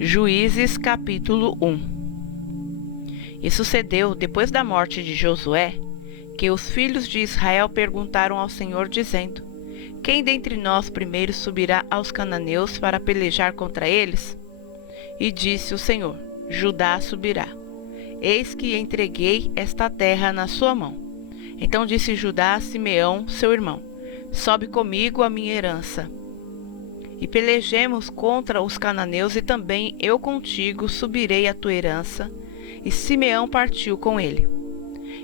Juízes capítulo 1. E sucedeu, depois da morte de Josué, que os filhos de Israel perguntaram ao Senhor, dizendo: Quem dentre nós primeiro subirá aos cananeus para pelejar contra eles? E disse o Senhor: Judá subirá. Eis que entreguei esta terra na sua mão. Então disse Judá a Simeão, seu irmão: Sobe comigo a minha herança, e pelejemos contra os cananeus, e também eu contigo subirei a tua herança. E Simeão partiu com ele.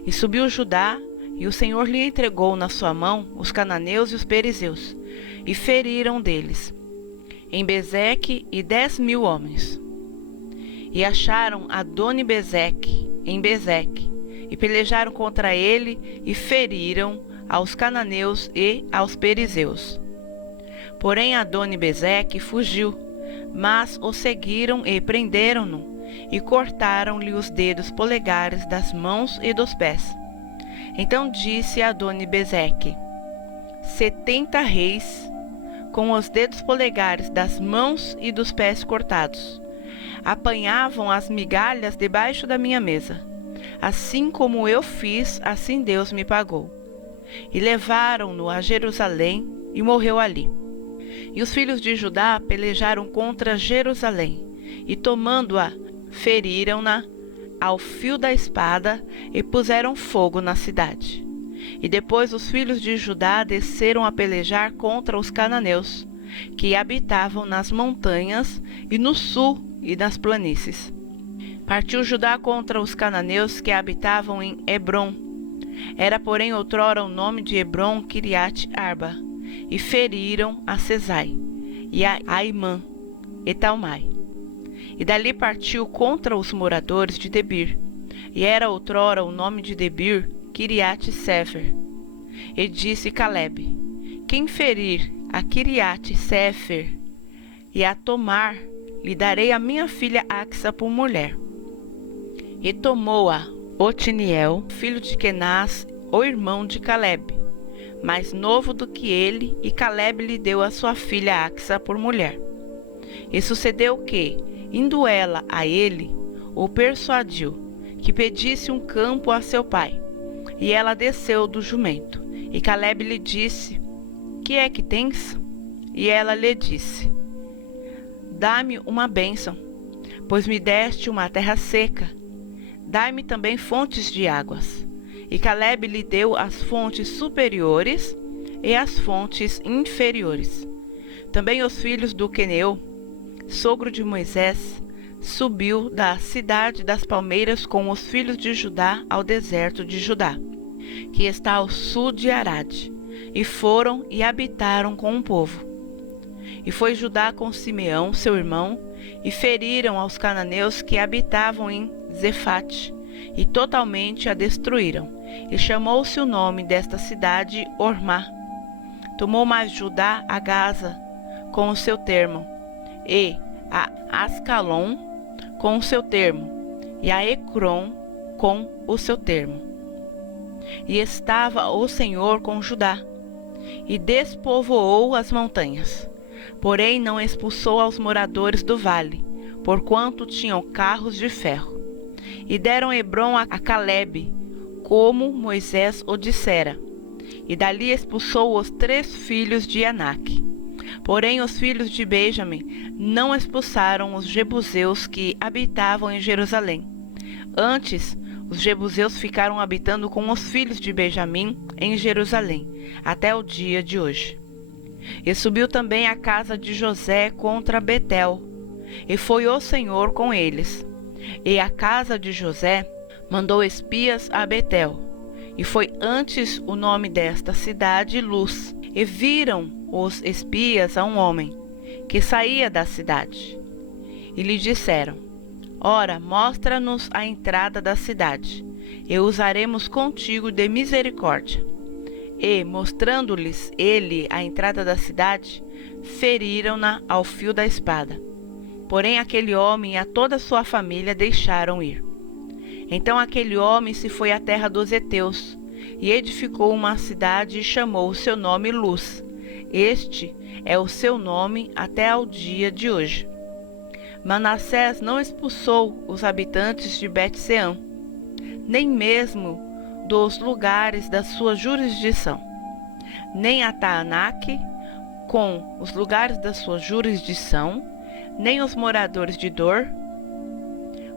E subiu Judá, e o Senhor lhe entregou na sua mão os cananeus e os perizeus, e feriram deles em Bezeque 10.000 homens. E acharam Adoni-Bezeque em Bezeque, e pelejaram contra ele, e feriram aos cananeus e aos perizeus. Porém Adoni-Bezeque fugiu, mas o seguiram e prenderam-no, e cortaram-lhe os dedos polegares das mãos e dos pés. Então disse Adoni-Bezeque: 70 reis, com os dedos polegares das mãos e dos pés cortados, apanhavam as migalhas debaixo da minha mesa. Assim como eu fiz, assim Deus me pagou. E levaram-no a Jerusalém, e morreu ali. E os filhos de Judá pelejaram contra Jerusalém, e tomando-a, feriram-na ao fio da espada, e puseram fogo na cidade. E depois os filhos de Judá desceram a pelejar contra os cananeus, que habitavam nas montanhas, e no sul e nas planícies. Partiu Judá contra os cananeus que habitavam em Hebrom. Era, porém, outrora o nome de Hebrom Quiriate-Arba. E feriram a Sesai, e a Aimã, e Talmai. E dali partiu contra os moradores de Debir. E era outrora o nome de Debir Quiriate-Sefer. E disse Calebe: Quem ferir a Quiriate-Sefer e a tomar, lhe darei a minha filha Axa por mulher. E tomou-a Otiniel, filho de Kenaz, o irmão de Calebe, mais novo do que ele, e Calebe lhe deu a sua filha Axa por mulher. E sucedeu que, indo ela a ele, o persuadiu que pedisse um campo a seu pai. E ela desceu do jumento. E Calebe lhe disse: Que é que tens? E ela lhe disse: Dá-me uma bênção, pois me deste uma terra seca. Dai-me também fontes de águas. E Calebe lhe deu as fontes superiores e as fontes inferiores. Também os filhos do Queneu, sogro de Moisés, subiu da cidade das palmeiras com os filhos de Judá ao deserto de Judá, que está ao sul de Arade, e foram e habitaram com o povo. E foi Judá com Simeão, seu irmão, e feriram aos cananeus que habitavam em Zefate, e totalmente a destruíram. E chamou-se o nome desta cidade Ormá. Tomou mais Judá a Gaza com o seu termo, e a Ascalon com o seu termo, e a Ecrom com o seu termo. E estava o Senhor com Judá, e despovoou as montanhas. Porém não expulsou aos moradores do vale, porquanto tinham carros de ferro. E deram Hebrom a Calebe, como Moisés o dissera. E dali expulsou os 3 filhos de Anak. Porém os filhos de Benjamim não expulsaram os jebuseus que habitavam em Jerusalém. Antes, os jebuseus ficaram habitando com os filhos de Benjamim em Jerusalém, até o dia de hoje. E subiu também a casa de José contra Betel, e foi o Senhor com eles. E a casa de José mandou espias a Betel, e foi antes o nome desta cidade Luz. E viram os espias a um homem que saía da cidade, e lhe disseram: Ora, mostra-nos a entrada da cidade, e usaremos contigo de misericórdia. E, mostrando-lhes ele a entrada da cidade, feriram-na ao fio da espada. Porém aquele homem e a toda a sua família deixaram ir. Então aquele homem se foi à terra dos heteus, e edificou uma cidade e chamou o seu nome Luz. Este é o seu nome até ao dia de hoje. Manassés não expulsou os habitantes de Bet-seã, nem mesmo dos lugares da sua jurisdição, nem a Taanaque, com os lugares da sua jurisdição, nem os moradores de Dor,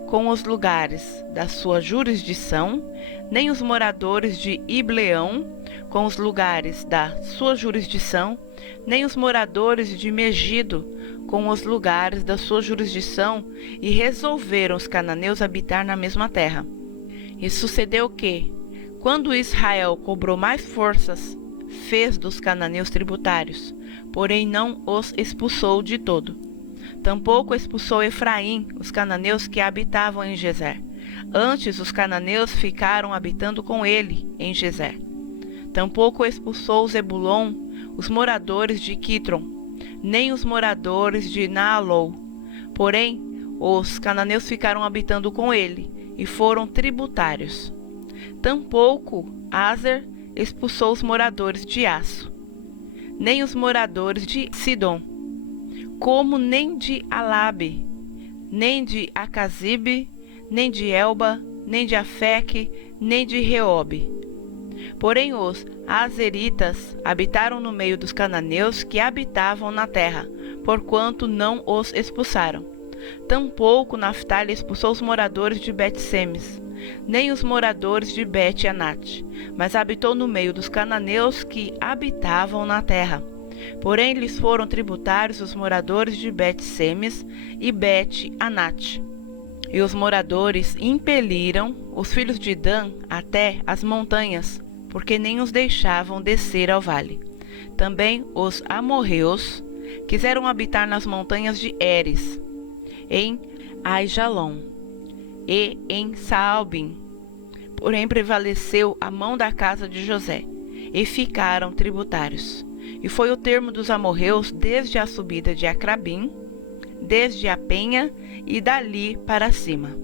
com os lugares da sua jurisdição, nem os moradores de Ibleão, com os lugares da sua jurisdição, nem os moradores de Megido, com os lugares da sua jurisdição, e resolveram os cananeus habitar na mesma terra. E sucedeu que, quando Israel cobrou mais forças, fez dos cananeus tributários, porém não os expulsou de todo. Tampouco expulsou Efraim, os cananeus que habitavam em Gezer. Antes os cananeus ficaram habitando com ele em Gezer. Tampouco expulsou Zebulon, os moradores de Quitron, nem os moradores de Naalol. Porém, os cananeus ficaram habitando com ele e foram tributários. Tampouco Aser expulsou os moradores de Aço, nem os moradores de Sidom, como nem de Alabe, nem de Acazibe, nem de Elba, nem de Afeque, nem de Reobe. Porém os azeritas habitaram no meio dos cananeus que habitavam na terra, porquanto não os expulsaram. Tampouco Naftali expulsou os moradores de Bet-Semes, nem os moradores de Bet-Anate, mas habitou no meio dos cananeus que habitavam na terra. Porém lhes foram tributários os moradores de Bet-Semes e Bet-Anate. E os moradores impeliram os filhos de Dan até as montanhas, porque nem os deixavam descer ao vale. Também os amorreus quiseram habitar nas montanhas de Eres, em Aijalon e em Saalbim. Porém prevaleceu a mão da casa de José, e ficaram tributários. E foi o termo dos amorreus desde a subida de Acrabim, desde a penha e dali para cima.